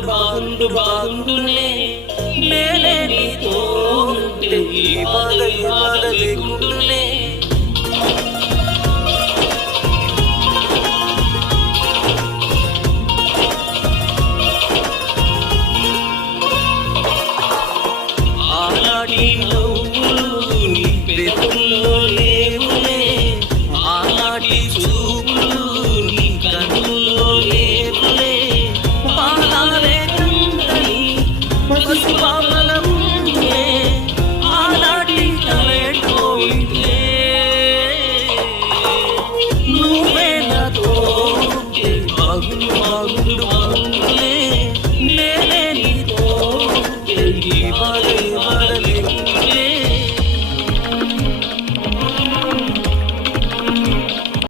బాగుండునే నేనే నీతో ఉంటే ఈ బాధ లేకుండునే. ఆనాటి నవ్వులు నీ పెదవుల్లో లేవులే, ఆనాటి